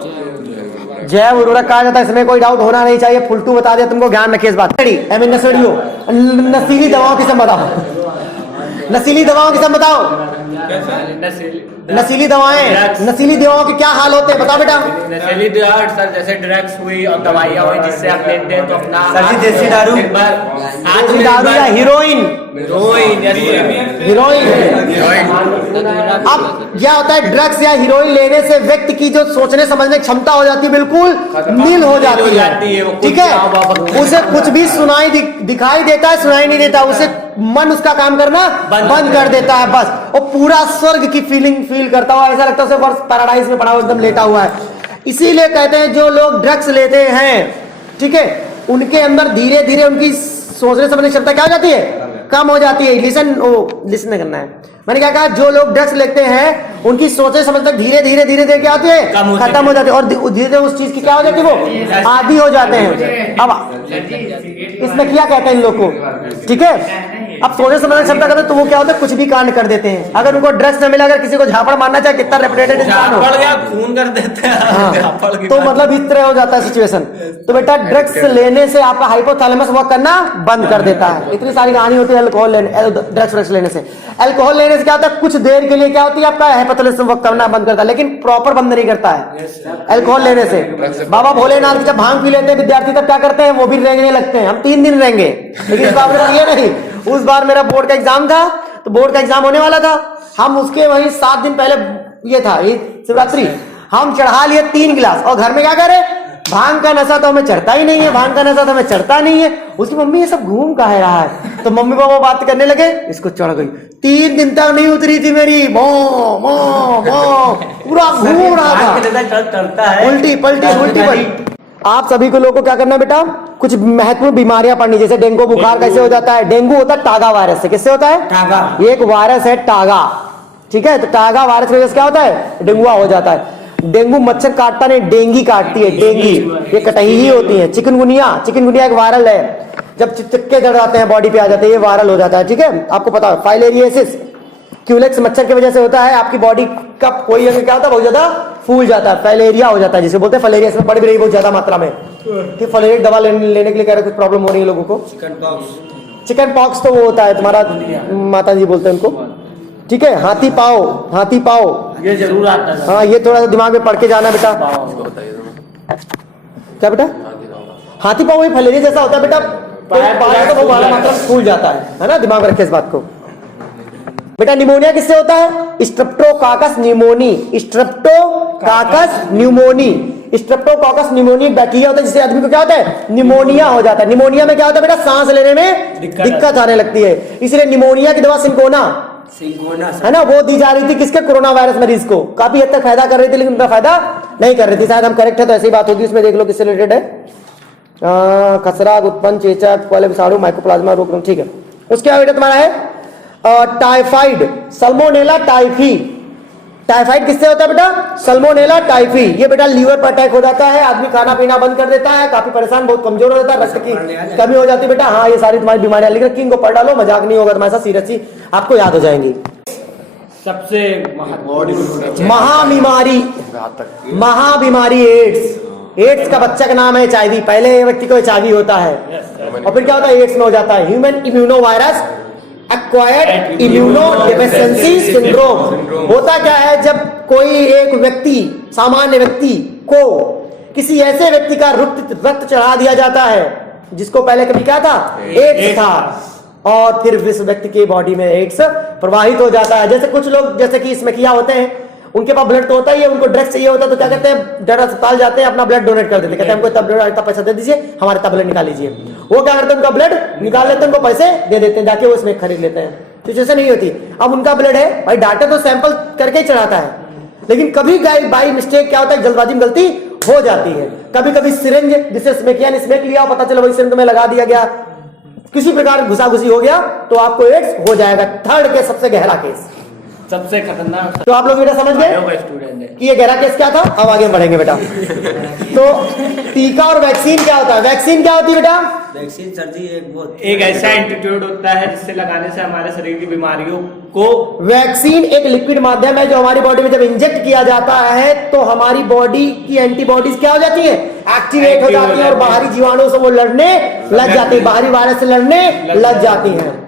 जैव उर्वरक कहा जाता है। इसमें कोई डाउट होना नहीं चाहिए। फुलटू बता दिया तुमको, ध्यान रखिए इस बात। नशीली दवाओं की सब बताओ। नशीली दवाओं की सब बताओ। नशीली दवाओं के क्या हाल होते हैं बताओ बेटा। नशीली दवा सर जैसे ड्रग्स हुई और दवाइयाँ हुई जिससे आप लेते हैं तो अपना देसी दारू या हीरोइन। अब क्या होता है? ड्रग्स या हीरोइन लेने से व्यक्ति की जो सोचने समझने की क्षमता हो जाती है बिल्कुल नील हो जाती है। ठीक है, उसे कुछ भी दिखाई देता है, सुनाई नहीं देता। उसे मन उसका काम करना बंद कर देता है बस। और पूरा स्वर्ग की फील करता हुआ ऐसा लगता है उसे पैराडाइज में पड़ा हुआ एकदम लेटा हुआ है। इसीलिए कहते हैं जो लोग ड्रग्स लेते हैं, ठीक है, उनके अंदर धीरे धीरे उनकी सोचने समझने की क्षमता क्या हो जाती है? कम हो जाती है। लिसन करना है। मैंने क्या कहा? जो लोग ड्रग्स लेते हैं उनकी सोचने समझने धीरे धीरे क्या होती है? खत्म हो जाती है। और धीरे धीरे उस चीज की क्या हो जाती है? वो आदी हो जाते हैं। अब इसमें क्या कहते हैं इन लोग को? ठीक है, अब सोचने समझने क्षमता करते तो वो क्या होता है? कुछ भी कांड कर देते हैं। अगर उनको ड्रग्स न मिला, अगर किसी को झापड़ मारना चाहे, कितना रेपुटेटेड इंसान हो, खून कर देते हैं। हाँ, तो मतलब इस तरह हो जाता है सिचुएशन। तो बेटा ड्रग्स लेने से आपका हाइपोथैलेमस वर्क करना बंद कर देता है। इतनी सारी कहानी होती है अल्कोहल लेने, ड्रग्स लेने से। अल्कोहल लेने से क्या होता है? कुछ देर के लिए क्या होती है? आपका हाइपोथैलेमस वर्क करना बंद करता है, लेकिन प्रॉपर बंद नहीं करता है अल्कोहल लेने से। बाबा भोलेनाथ जब भांग पी लेते हैं विद्यार्थी तब क्या करते हैं? वो भी रेंगने लगते हैं। हम 3 दिन रेंगे, लेकिन इस बार ये नहीं। उस बार मेरा बोर्ड का एग्जाम था, तो बोर्ड का एग्जाम होने वाला था। हम उसके वही 7 दिन पहले ये था, ये शिवरात्रि, हम चढ़ा लिए 3 गिलास। और घर में क्या करे? भांग का नशा तो हमें चढ़ता ही नहीं है, भांग का नशा तो हमें चढ़ता नहीं है। उसकी मम्मी ये सब घूम कहा रहा है, तो मम्मी पापा बात करने लगे, इसको चढ़ गई। 3 दिन तक नहीं उतरी थी मेरी, पूरा घूम रहा था, उल्टी पलटी। आप सभी को लोगों को क्या करना है बेटा? कुछ महत्वपूर्ण बीमारियां पड़नी, जैसे डेंगू बुखार कैसे हो जाता है? डेंगू होता है टागा वायरस से। किससे होता है? टागा। ये एक वायरस है टागा। ठीक है, तो टागा वायरस की वजह से क्या होता है? डेंगुआ हो जाता है। डेंगू मच्छर काटता नहीं, डेंगी काटती है, डेंगी। ये कटही ही होती है। चिकनगुनिया एक वायरल है। जब चिपके चढ़ जाते हैं बॉडी पे आ जाते हैं, ये वायरल हो जाता है। ठीक है, आपको पता है। फाइलेरियोसिस क्यूलेक्स मच्छर की वजह से होता है। आपकी बॉडी का कोई अंग क्या होता है? बहुत ज्यादा फूल जाता है, फाइलेरिया हो जाता है, जिसे बोलते हैं फाइलेरिया। इसमें पड़ भी रही बहुत ज्यादा मात्रा में। ठीक, फाइलेरिया दवा लेने के लिए कह रहे कुछ प्रॉब्लम हो रही है लोगों को। चिकन पॉक्स तो वो होता है तुम्हारा, माता जी बोलते हैं उनको। ठीक है, हाथी पाओ ये जरूर आता है। हाँ, ये थोड़ा सा दिमाग में पढ़ के जाना बेटा। क्या बेटा? हाथी पाओ ये फाइलेरिया जैसा होता है बेटा। तो वो मात्रा में फूल जाता है ना, दिमाग में रखे इस बात को बेटा। निमोनिया किससे होता है? Streptococcus pneumoniae. Streptococcus pneumoniae bacteria होता है, जिससे आदमी को क्या होता है? निमोनिया हो जाता है। निमोनिया में क्या होता है बेटा? सांस लेने में दिक्कत आने लगती है। इसलिए निमोनिया की दवा सिंकोना है ना, वो दी जा रही थी किसके? कोरोना वायरस मरीज को। काफी हद तक फायदा कर रही थी, लेकिन उनका फायदा नहीं कर रही थी। शायद हम करेक्ट है तो ऐसी बात होगी। उसमें देख लो किससे रिलेटेड है। खसरा, उत्पन्न, चेचक, विषाणु, माइकोप्लाज्मा रोग। ठीक है, उसके बाद बेटा तुम्हारा है टाइफाइड, सल्मोनेला टाइफी। टाइफाइड किससे होता है बेटा? Salmonella typhi. ये बेटा लीवर पर अटैक हो जाता है, आदमी खाना पीना बंद कर देता है, काफी परेशान, बहुत कमजोर हो जाता है, रक्त की कमी हो जाती है बेटा। हाँ, ये सारी तुम्हारी बीमारियां, लेकिन किंग को पढ़ डालो, मजाक नहीं होगा तुम्हारे साथ, सीरियसली आपको याद हो जाएंगी। सबसे महाबीमारी एड्स का बच्चा का नाम है HIV। पहले व्यक्ति को HIV होता है और फिर क्या होता है, एड्स में हो जाता है human immuno virus acquired immuno deficiency syndrome. होता क्या है, जब कोई एक व्यक्ति, सामान्य व्यक्ति को किसी ऐसे व्यक्ति का रक्त चढ़ा दिया जाता है जिसको पहले कभी क्या था, एड्स था, और फिर इस व्यक्ति की बॉडी में एड्स प्रवाहित हो जाता है। जैसे कुछ लोग, जैसे कि इसमें किया होते हैं, उनके पास ब्लड तो होता ही है, उनको ड्रग्स चाहिए होता है, तो क्या करते हैं, डर अस्पताल जाते हैं, अपना ब्लड डोनेट कर देते हैं, कहते हैं हमको इतना पैसा दे दीजिए, हमारे इतना ब्लड निकाल लीजिए। वो क्या करते हैं, उनका ब्लड निकाल लेते हैं, उनको पैसे दे देते हैं, जाके वो उसमें खरीद लेते हैं। सिचुएशन नहीं होती। अब उनका ब्लड है भाई, डॉक्टर तो सैंपल करके ही चढ़ाता है, लेकिन कभी बाई मिस्टेक क्या होता है, जल्दबाजी में गलती हो जाती है। कभी कभी सिरिंज जिससे स्मेक लिया, पता चला वही सिरिंज में लगा दिया गया, किसी प्रकार घुसा-घुसी हो गया तो आपको एड्स हो जाएगा। थर्ड केस, सबसे गहरा केस, सबसे खतरनाक। तो आप लोग बेटा समझ गए स्टूडेंट है कि ये गहरा केस क्या था। अब आगे बढ़ेंगे बेटा। तो टीका और वैक्सीन क्या होता है, वैक्सीन क्या होती है बेटा, वैक्सीन सर जी एक ऐसा एंटीट्यूड होता है जिससे लगाने से हमारे शरीर की बीमारियों को, वैक्सीन एक लिक्विड माध्यम है जो हमारी बॉडी में जब इंजेक्ट किया जाता है तो हमारी बॉडी की एंटीबॉडीज क्या हो जाती है, एक्टिवेट हो जाती है और बाहरी जीवाणु से वो लड़ने लग जाती है, बाहरी वायरस से लड़ने लग जाती है।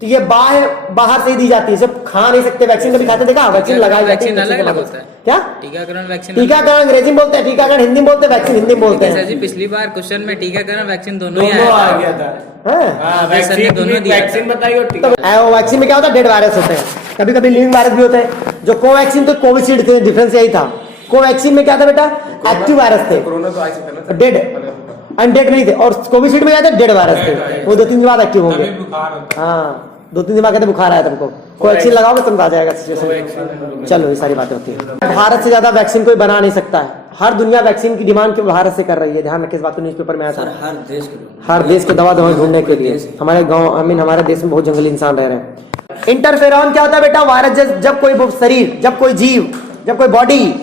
तो ये बाहर से ही दी जाती है, जब खा नहीं सकते। वैक्सीन कभी खाते देखा, वैक्सीन लगाई जाती है, अलग होता है क्या, टीकाकरण वैक्सीन, टीकाकरण अंग्रेजी में बोलते हैं, टीकाकरण हिंदी में बोलते हैं, वैक्सीन हिंदी में बोलते हैं। सर जी पिछली बार क्वेश्चन में टीकाकरण वैक्सीन दोनों ही आ आया गया था। वैक्सीन बताइए और टीका। वैक्सीन में क्या होता है, डेड वायरस होते हैं, कभी कभी लिविंग वायरस भी होते हैं। जो कोवैक्सीन तो कोविशील्ड थे, डिफरेंस यही था। कोवैक्सीन में क्या था बेटा, एक्टिव वायरस थे, डेड अनडेड नहीं थे, और कोविशील्ड में क्या थे, डेड वायरस थे, वो 2-3 दिन बाद एक्टिव होंगे। हाँ 2-3 दिन बाद कहते बुखार आया तुमको, कोवैक्सीन लगाओगे तुम आ जाएगा सिचुएशन। चलो ये सारी बातें होती है। भारत से ज्यादा वैक्सीन कोई बना नहीं सकता है। हर दुनिया वैक्सीन की डिमांड क्यों भारत से कर रही है, ध्यान रखिए इस बात को। न्यूज़पेपर में आया था, हर देश को दवा ढूंढने के लिए। हमारे गाँव हमारे देश में बहुत जंगली इंसान रह रहे हैं। इंटरफेरॉन क्या होता है बेटा, वायरस जब कोई शरीर, जब कोई जीव, जब कोई बॉडी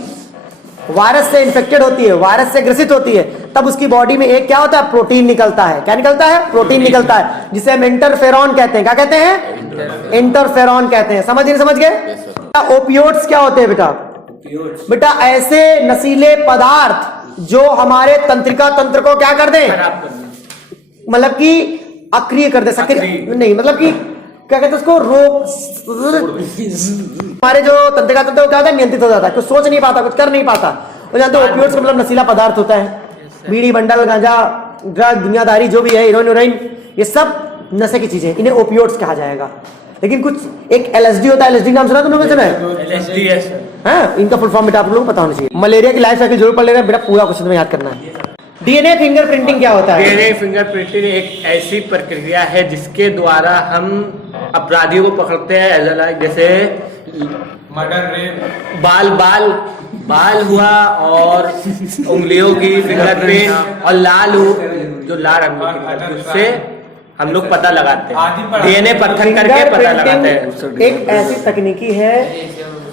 वायरस से इन्फेक्टेड होती है, वायरस से ग्रसित होती है, तब उसकी बॉडी में एक क्या होता है, प्रोटीन निकलता है। क्या निकलता है, प्रोटीन निकलता है, जिसे हम इंटरफेरॉन कहते हैं। क्या कहते हैं, इंटरफेरॉन कहते हैं। समझ गए। ओपियोइड्स क्या होते हैं बेटा, बेटा ऐसे नशीले पदार्थ जो हमारे तंत्रिका तंत्र को क्या कर दें, मतलब कि अक्रिय कर दे, सक्रिय नहीं, मतलब कि क्या कहते हैं उसको, हमारे जो तंत्रिका तंत्र क्या होता है, नियंत्रित हो जाता है, कुछ सोच नहीं पाता, कुछ कर नहीं पाता। वो जानते हो ओपियोइड्स मतलब नशीला पदार्थ होता है। बीड़ी, बंडल, गांजा, ड्रग, दुनियादारी जो भी है, हीरोइन, ये सब नशे की चीजें, इन्हें ओपियोइड्स कहा जाएगा। लेकिन कुछ एक LSD होता है, LSD नाम सुना तुम लोगों ने? हाँ, इनका फुल फॉर्म बेटा आप लोगों को पता होना चाहिए। मलेरिया की लाइफ साइकिल जरूर पढ़ लेना बेटा, पूरा क्वेश्चन में याद करना है। DNA फिंगरप्रिंटिंग क्या होता है? DNA फिंगरप्रिंटिंग एक ऐसी प्रक्रिया है जिसके द्वारा हम अपराधियों को पकड़ते हैं। जैसे मर्डर, रेप, बाल हुआ और उंगलियों की फिंगरप्रिंट, और लाल जो लाल रंग, उससे हम लोग पता लगाते हैं, DNA पत्थर करके पता लगाते हैं। एक ऐसी तकनीकी है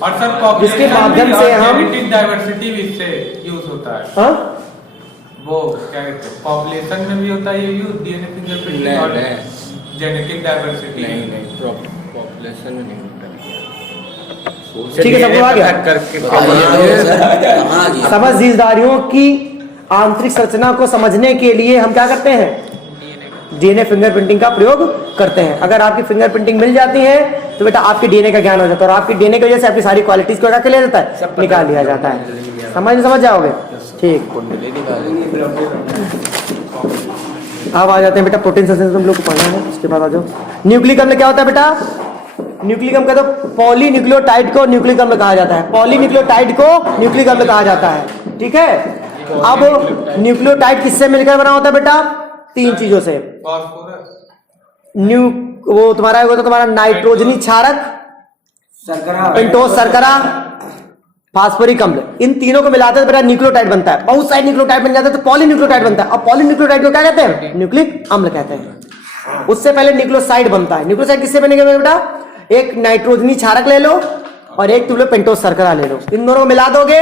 और सर जिसके माध्यम से हम डाइवर्सिटी इससे यूज होता है। हाँ? वो क्या कहते हैं, पॉपुलेशन में भी होता है ये यूज, DNA फिंगरप्रिंटिंग और जेनेटिक डाइवर्सिटी। नहीं पॉपुलेशन में नहीं होता। ठीक है, सबको आ गया। समझदारियों की आंतरिक संरचना को समझने के लिए हम क्या करते हैं, DNA फिंगरप्रिंटिंग का प्रयोग करते हैं। अगर आपकी फिंगरप्रिंटिंग मिल जाती है तो बेटा आपके DNA का ज्ञान हो जाता है, और आपकी DNA की वजह से आपकी सारी क्वालिटीज को क्या लिया जाता है, निकाल लिया जाता है। समझ जाओगे, ठीक। अब आ जाते हैं बेटा प्रोटीन सिंथेसिस, तुम लोग को पढ़ना है, उसके बाद आ जाओ। न्यूक्लिक अम्ल क्या होता है बेटा, न्यूक्लिक अम्ल का तो पॉलीन्यूक्लियोटाइड को न्यूक्लिक अम्ल कहा जाता है, पॉलीन्यूक्लियोटाइड को न्यूक्लिक अम्ल कहा जाता है। ठीक है, अब न्यूक्लियोटाइड किससे मिलकर बना होता है बेटा, 3 चीजों से। वो तुम्हारा नाइट्रोजनी क्षारक, पेंटोस शर्करा, फास्फोरिक अम्ल, इन तीनों को मिलाते हैं बेटा न्यूक्लियोटाइड बनता है। बहुत सारे न्यूक्लियोटाइड बन जाते हैं तो पॉलीन्यूक्लियोटाइड बनता है। और पॉलीन्यूक्लियोटाइड को क्या कहते हैं, न्यूक्लिक अम्ल कहते हैं। उससे पहले न्यूक्लियोसाइड बनता है। न्यूक्लियोसाइड किससे बनेगा बेटा, एक नाइट्रोजनी क्षारक ले लो और एक तुम लोग पेंटोस शर्करा ले लो, इन दोनों को मिला दोगे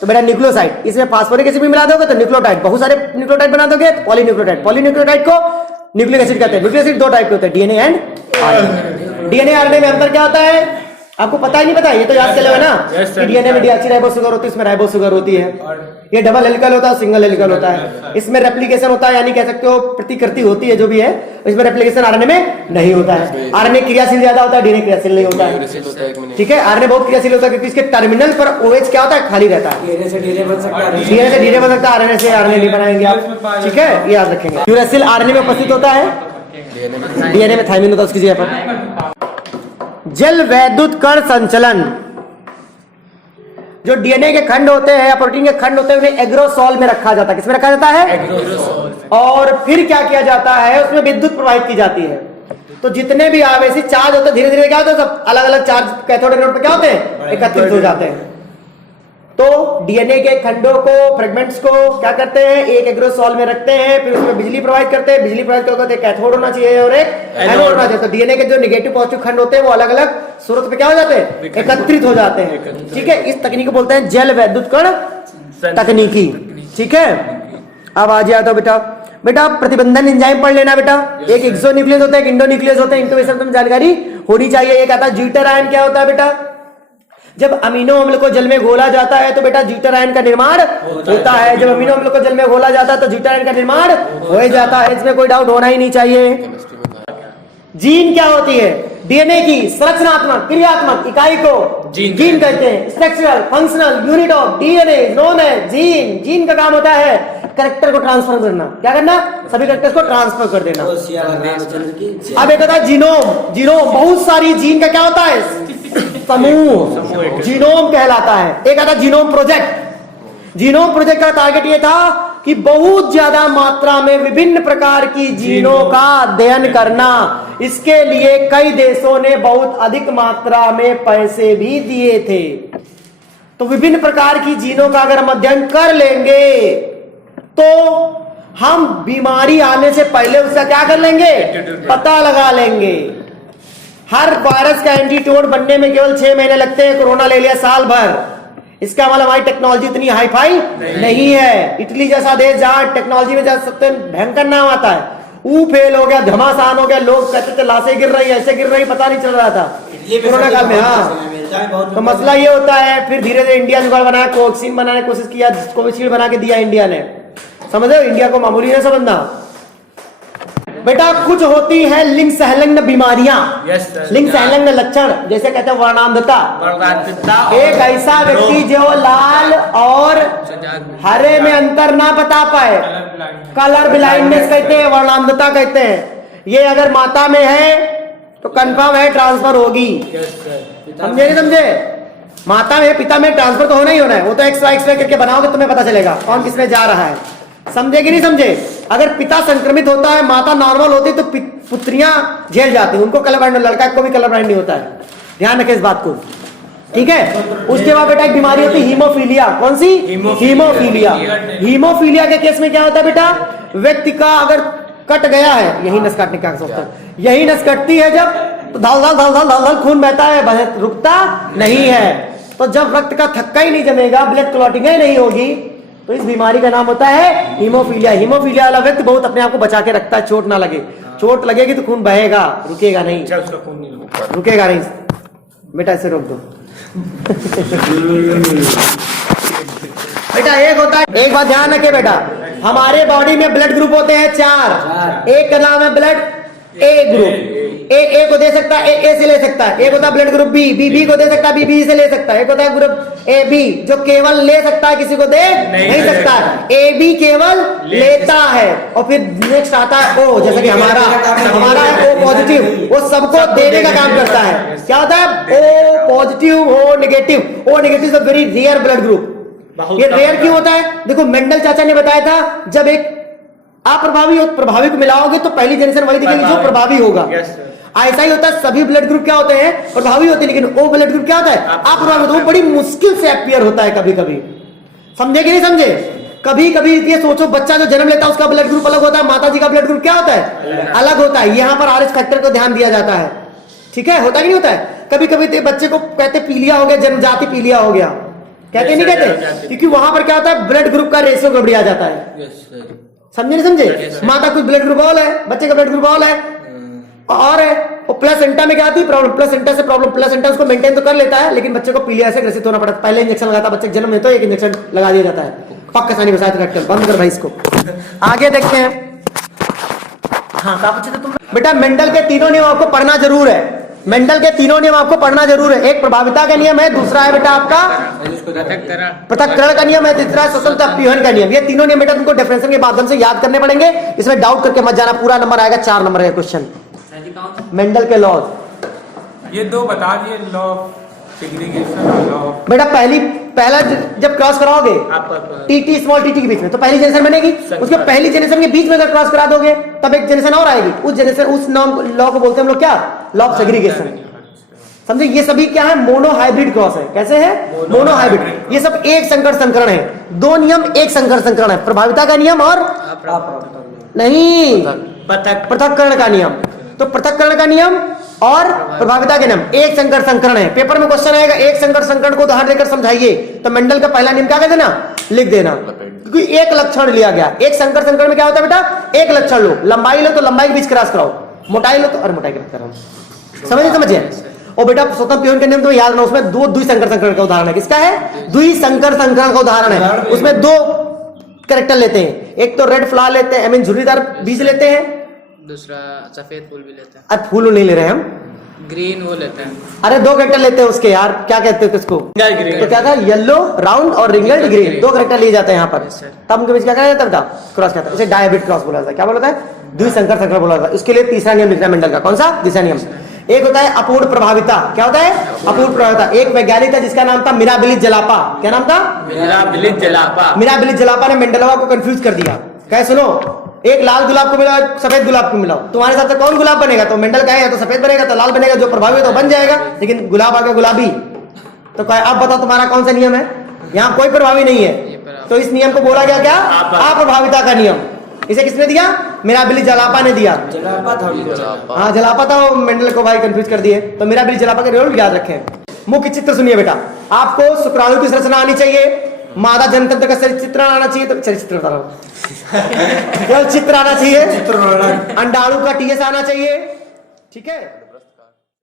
तो बेटा न्यूक्लियोसाइड। इसमें फास्फोरिक एसिड भी मिला दोगे तो न्यूक्लियोटाइड, बहुत सारे न्यूक्लियोटाइड बना दोगे तो पॉलीन्यूक्लियोटाइड। पॉलीन्यूक्लियोटाइड को न्यूक्लिक एसिड कहते हैं। न्यूक्लिक एसिड 2 टाइप के होते हैं, DNA and RNA। DNA RNA में अंतर क्या होता है, आपको पता ही नहीं पता, ये तो याद चले हुए ना Yes, sir. कि डीएनए में डीऑक्सी राइबो शुगर होती है, इसमें राइबो शुगर होती है, ये डबल हेलिकल होता है, सिंगल हेलिकल होता है, इसमें रेप्लिकेशन होता है, यानी कह सकते हो प्रतिकृति होती है जो भी है, इसमें रेप्लिकेशन आरएनए में नहीं होता है। आरएनए क्रियाशील ज्यादा होता है, डीएनए क्रियाशील नहीं होता है। ठीक है, आरएनए बहुत क्रियाशील होता है क्योंकि इसके टर्मिनल पर OH क्या होता है, खाली रहता है। डीएनए से डीएनए बन सकता है, डीएनए से डीएनए बन सकता है, आरएनए से आरएनए नहीं बनाएंगे आप। ठीक है, ये याद रखेंगे। यूरेसिल आरएनए में उपस्थित होता है, डीएनए में थायमिन होता है उसकी जगह पर। जल वैद्युत कण संचलन, जो डीएनए के खंड होते हैं या प्रोटीन के खंड होते हैं उन्हें एग्रोसोल में रखा जाता है। किसमें रखा जाता है? और फिर क्या किया जाता है, उसमें विद्युत प्रवाहित की जाती है। तो जितने भी आवेशित चार्ज होते हैं धीरे धीरे क्या होता है, सब अलग अलग चार्ज कैथोड एनोड पे क्या होते हैं, एकत्रित हो जाते हैं। तो डीएनए के खंडों को, फ्रेगमेंट्स को क्या करते हैं, एक एग्रोसोल में रखते हैं, फिर उसमें बिजली प्रवाहित करते हैं। बिजली प्रवाहित करते कैथोड होना चाहिए और एक एनोड होना चाहिए। तो डीएनए के जो नेगेटिव पॉजिटिव खंड होते हैं वो अलग अलग सूरत पे क्या हो जाते हैं, एकत्रित हो जाते हैं। ठीक है, इस तकनीक को बोलते हैं जल वैद्युत कण तकनीकी। ठीक है, अब आ जाए तो बेटा प्रतिबंधन एंजाइम पढ़ लेना बेटा। एक एक्सोन्यूक्लियस होता है, एक इंडोन्यूक्लियस होता है। इनके विषय में जानकारी होनी चाहिए। एक आता है ज्यूटर आयन, क्या होता है बेटा, जब अमीनो अम्ल को जल में घोला जाता है तो बेटा ज्यूटर आयन का निर्माण होता है। जब अमीनो अम्ल को जल में घोला जाता है तो ज्यूटर आयन का निर्माण हो जाता है, इसमें कोई डाउट होना ही नहीं चाहिए। जीन क्या होती है, डीएनए की संरचनात्मक क्रियात्मक इकाई को जीन कहते हैं। Structural functional unit of DNA known है जीन। जीन का काम होता है कैरेक्टर को ट्रांसफर करना। क्या करना, सभी कैरेक्टर्स को ट्रांसफर कर देना। अब एक होता है जीनोम। जीनोम बहुत सारी जीन का क्या होता है, समूह, जीनोम कहलाता है। एक आता जीनोम प्रोजेक्ट। जीनोम प्रोजेक्ट का टारगेट ये था कि बहुत ज्यादा मात्रा में विभिन्न प्रकार की जीनों का अध्ययन करना। इसके लिए कई देशों ने बहुत अधिक मात्रा में पैसे भी दिए थे। तो विभिन्न प्रकार की जीनों का अगर हम अध्ययन कर लेंगे तो हम बीमारी आने से पहले उसका क्या कर लेंगे, पता लगा लेंगे। हर वायरस का एंटीटोड बनने में केवल 6 महीने लगते हैं, कोरोना ले लिया साल भर। इसका मतलब हमारी टेक्नोलॉजी इतनी हाई फाई नहीं है। इटली जैसा देश जहां टेक्नोलॉजी में सबसे भयंकर नाम आता है, वो फेल हो गया, घमासान हो गया। लोग कहते थे लाशें गिर रही, ऐसे गिर रही, पता नहीं चल रहा था कोरोना काल में। हाँ, तो मसला ये होता है, फिर धीरे धीरे इंडिया जुगाड़ बनाया, कोवैक्सीन बनाने की कोशिश किया, कोविशील्ड बना के दिया इंडिया ने। समझो, इंडिया को मामूली नहीं समझना बेटा। कुछ होती है लिंग संलग्न बीमारियां, लिंग संलग्न लक्षण, जैसे कहते हैं वर्णांधता। एक ऐसा व्यक्ति जो लाल और हरे में अंतर ना बता पाए, कलर ब्लाइंडनेस कहते हैं, वर्णांधता कहते हैं। ये अगर माता में है तो कंफर्म है ट्रांसफर होगी। समझे नहीं समझे, माता में पिता में ट्रांसफर तो होना ही होना है। वो तो एक्सरे करके बनाओगे तुम्हें पता चलेगा कौन किसमें जा रहा है। समझे कि नहीं समझे, अगर पिता संक्रमित होता है, माता नॉर्मल होती है तो पुत्रियां झेल जाती हैं, उनको कलर ब्लाइंड, लड़का को भी कलर ब्लाइंड नहीं होता है। ध्यान रखें इस बात को। ठीक है, उसके बाद बेटा एक बीमारी होती है हीमोफीलिया। कौन सी, हीमोफीलिया। हीमोफीलिया के केस में क्या होता है बेटा, व्यक्ति का अगर कट गया है, यही नस काटने का होता है, यही नस कटती है जब, तो धल धल धल धल धल धल खून बहता है, रुकता नहीं है। तो जब रक्त का थक्का ही नहीं जमेगा, ब्लड क्लॉटिंग ही नहीं होगी, तो इस बीमारी का नाम होता है हीमोफीलिया। हीमोफीलिया वाला व्यक्ति बहुत अपने आप को बचा के रखता है, चोट ना लगे। चोट लगेगी तो खून बहेगा, रुकेगा नहीं, रुकेगा नहीं बेटा, इसे रोक दो। बेटा एक होता है, एक बात ध्यान रखे बेटा, हमारे बॉडी में ब्लड ग्रुप होते हैं 4। एक का नाम है ब्लड ए ग्रुप। ए को दे सकता है, ए से ले सकता है। एक होता है ब्लड ग्रुप बी को दे सकता है, बी से ले सकता है। एक होता है ग्रुप ए बी, जो केवल ले सकता है, किसी को दे नहीं सकता है। ए बी केवल लेता है। और फिर नेक्स्ट आता है ओ, जैसे कि हमारा है ओ पॉजिटिव, वो सबको देने का काम करता है। क्या होता है, O positive, O negative. O negative is a very rare blood group. ये रेयर क्यों होता है, देखो मेंडल चाचा ने बताया था, जब एक प्रभावी को मिलाओगे तो पहली जनरेशन वही दिखेगी जो प्रभावी होगा। ऐसा ही होता है, सभी ब्लड ग्रुप क्या होते हैं, प्रभावी होते हैं, लेकिन वो ब्लड ग्रुप क्या होता है, अप्रभावी। वो बड़ी मुश्किल से अपीयर होता है कभी कभी। समझे कि नहीं समझे, कभी कभी ये सोचो, बच्चा जो जन्म लेता है उसका ब्लड ग्रुप अलग होता है, माता जी का ब्लड ग्रुप क्या होता है, अलग होता है। यहाँ पर RH फैक्टर को ध्यान दिया जाता है। ठीक है, होता कि नहीं होता है। कभी कभी बच्चे को कहते पीलिया हो गया, जन्मजाति पीलिया हो गया, कहते नहीं कहते, क्योंकि वहां पर क्या होता है, ब्लड ग्रुप का रेशियो गड़बड़ा जाता है। समझे नहीं समझे, माता कुछ ब्लड ग्रुप ऑल है, बच्चे का ब्लड ग्रुप ऑल है और है, और प्लेसेंटा में क्या आती है प्रॉब्लम, प्लेसेंटा से प्रॉब्लम, प्लेसेंटा उसको मेंटेन तो कर लेता है लेकिन बच्चे को पीलिया से ग्रसित होना पड़ता है। पहले इंजेक्शन लगाता है बच्चे जन्म में तो एक इंजेक्शन लगा दिया जाता है। पक्का सानी बसात रखकर बंद कर भाई इसको। आगे देखते हैं। हाँ क्या पूछे थे तुम बेटा? मेंडल के तीनों नियम आपको पढ़ना जरूर है। मेंडल के तीनों नियम आपको पढ़ना जरूर है। एक प्रभाविता का नियम है, दूसरा है बेटा आपका पृथक्करण का नियम है, तीसरा स्वतंत्र अपव्यूहन का नियम। ये तीनों नियम बेटा तुमको डिफरेंशियल के माध्यम से याद करने पड़ेंगे। इसमें डाउट करके मत जाना, पूरा नंबर आएगा 4 नंबर का क्वेश्चन। मेंडल के लॉज ये 2 बता दिए, लॉ ऑफ सेग्रीगेशन और लॉ ऑफ। बेटा पहला जब क्रॉस कराओगे टीटी स्मॉल टीटी के बीच में तो पहली जनरेशन बनेगी, उसके पहली जनरेशन के बीच में अगर क्रॉस करा दोगे तब एक जनरेशन और आएगी। उस जनरेशन उस नाम लॉ को बोलते हैं हम लोग क्या? Law of segregation. समझे? ये सभी क्या है? मोनो हाइब्रिड क्रॉस है। कैसे है? Mono hybrid. ये सब एक संकर संकरण है। 2 नियम एक संकर संकरण है, प्रभाविता का नियम और नहीं पृथक्करण का नियम। तो पृथक्करण का नियम और प्रभाविता के नियम एक संकर संकरण है। पेपर में क्वेश्चन आएगा एक संकर संकरण को उदाहरण देकर समझाइए, तो मेंडल का पहला नियम क्या कर देना? लिख देना, क्योंकि एक लक्षण लिया गया। एक संकर संकरण में क्या होता है बेटा? एक लक्षण लो, लंबाई लो तो लंबाई के बीच क्रॉस कराओ, मोटाई लो तो और मोटाई के बीच कराओ। समझिए? और बेटा स्वतंत्र अपव्यूहन के नियम तो याद रखना, उसमें 2 द्विसंकर संकरण का उदाहरण है। किसका है? द्विसंकर संकरण का उदाहरण है। उसमें 2 कैरेक्टर लेते हैं, एक तो रेड फ्लावर लेते हैं, आई मीन झुर्रीदार बीज लेते हैं, दूसरा सफेद फूल भी लेते हैं। अब फूल नहीं ले रहे हम, ग्रीन वो लेते हैं। अरे 2 कैरेक्टर लेते हैं उसके यार, क्या कहते हैं उसको? तो क्या था? येलो राउंड और रिंगल्ड ग्रीन, 2 कैरेक्टर लिए जाते हैं यहाँ पर। तब उनके बीच क्या करा जाता है बेटा? क्रॉस करता है। इसे डायबिट क्रॉस बोला जाता है। क्या बोला जाता है? द्विसंकर संकरण बोला जाता है। उसके लिए तीसरा नियम लिखना मेंडल का। कौन सा? तीसरा नियम। एक होता है अपूर्ण प्रभाविता। क्या होता है? अपूर्ण प्रभाविता। एक वैज्ञानिक था जिसका नाम था मिराबिलिस जलापा। क्या नाम था? मिराबिलिस जलापा। मिराबिलिस जलापा ने मेंडलवा को कंफ्यूज कर दिया। कहे सुनो, एक लाल गुलाब को मिला, सफेद गुलाब को मिलाओ, तुम्हारे साथ कौन गुलाब बनेगा? तो मेंडल कहे या तो सफेद बनेगा तो लाल बनेगा, जो प्रभावित तो बन जाएगा, लेकिन गुलाब आ गया गुलाबी। तो कहे अब बताओ तुम्हारा कौन सा नियम है? यहाँ कोई प्रभावी नहीं है, तो इस नियम को बोला गया क्या? अप्रभाविता का नियम। इसे किसने दिया? मिराबिलिस जलापा ने दिया। हाँ जलापा था, वो मेंडल को भाई कंफ्यूज कर दिए। तो मिराबिलिस जलापा का रूल याद रखें। मुख्य चित्र सुनिए बेटा, आपको शुक्राणु की संरचना आनी चाहिए, मादा जनतंत्र का चित्र आना चाहिए, तो चित्र बता रहा हूं चित्र आना चाहिए, अंडाणु का टीएस आना चाहिए, ठीक है।